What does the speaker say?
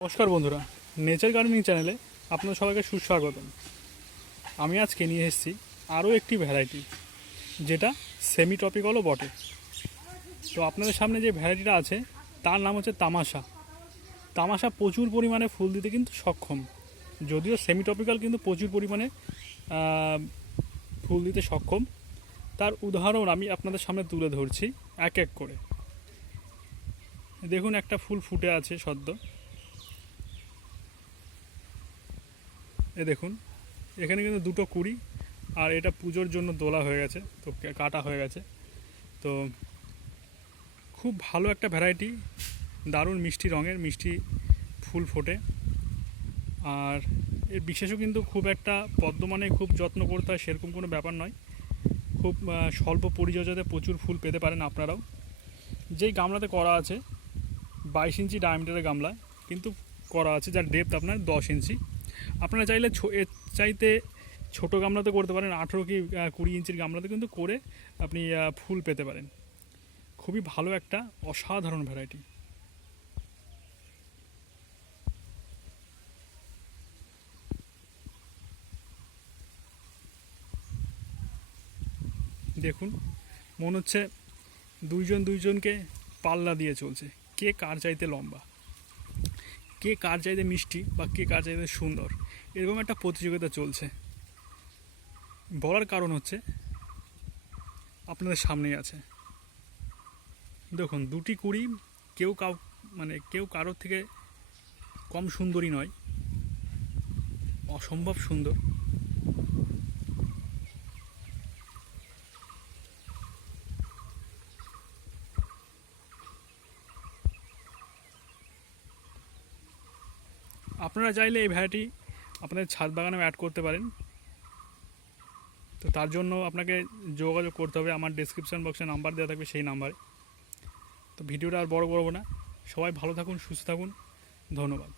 নমস্কার বন্ধুরা, nature gardening চ্যানেলে আপনাদের সবাইকে সুস্বাগতম। আমি আজকে নিয়ে এসেছি আরও একটি ভ্যারাইটি, যেটা সেমি ট্রপিক্যালও বটে। তো আপনাদের সামনে যে ভ্যারাইটিটা আছে তার নাম হচ্ছে তামাশা। তামাশা প্রচুর পরিমাণে ফুল দিতে কিন্তু সক্ষম, যদিও সেমি ট্রপিক্যাল কিন্তু প্রচুর পরিমাণে ফুল দিতে সক্ষম। তার উদাহরণ আমি আপনাদের সামনে তুলে ধরছি এক এক করে। দেখুন, একটা ফুল ফুটে আছে সদ্য। দেখুন, এখানে কিন্তু দুটো কুড়ি, আর এটা পুজোর জন্য দোলা হয়ে গেছে, তো কাটা হয়ে গেছে। তো খুব ভালো একটা ভ্যারাইটি, দারুণ মিষ্টি রঙের, মিষ্টি ফুল ফোটে। আর এর বিশেষও কিন্তু খুব একটা পদ্মমানে খুব যত্ন করতে হয় সেরকম কোনো ব্যাপার নয়। খুব স্বল্প পরিচর্যাতে প্রচুর ফুল পেতে পারেন আপনারাও। যেই গামলাতে করা আছে 22 ইঞ্চি ডায়ামিটারের গামলায় কিন্তু করা আছে, যার ডেপথ আপনার 10 ইঞ্চি। আপনারা চাইলে এর চাইতে ছোটো গামলাতে করতে পারেন, 18 কি 20 ইঞ্চির গামলাতে কিন্তু করে আপনি ফুল পেতে পারেন। খুবই ভালো একটা অসাধারণ ভ্যারাইটি। দেখুন, মনে হচ্ছে দুইজনকে পাল্লা দিয়ে চলছে, কে কার চাইতে লম্বা, কে কার চাইতে মিষ্টি, বা কে কার চাইতে সুন্দর, এরকম একটা প্রতিযোগিতা চলছে। বলার কারণ হচ্ছে আপনাদের সামনেই আছে। দেখুন, দুটি কুড়ি, কেউ কারোর থেকে কম সুন্দরী নয়, অসম্ভব সুন্দর। আপনারা চাইলে এই ভ্যারাইটি আপনাদের ছাদ বাগানেও অ্যাড করতে পারেন। তো তার জন্য আপনাকে যোগাযোগ করতে হবে, আমার ডেসক্রিপশন বক্সে নাম্বার দেওয়া থাকবে, সেই নাম্বারে। তো ভিডিওটা আর বড় করব না, সবাই ভালো থাকুন, সুস্থ থাকুন, ধন্যবাদ।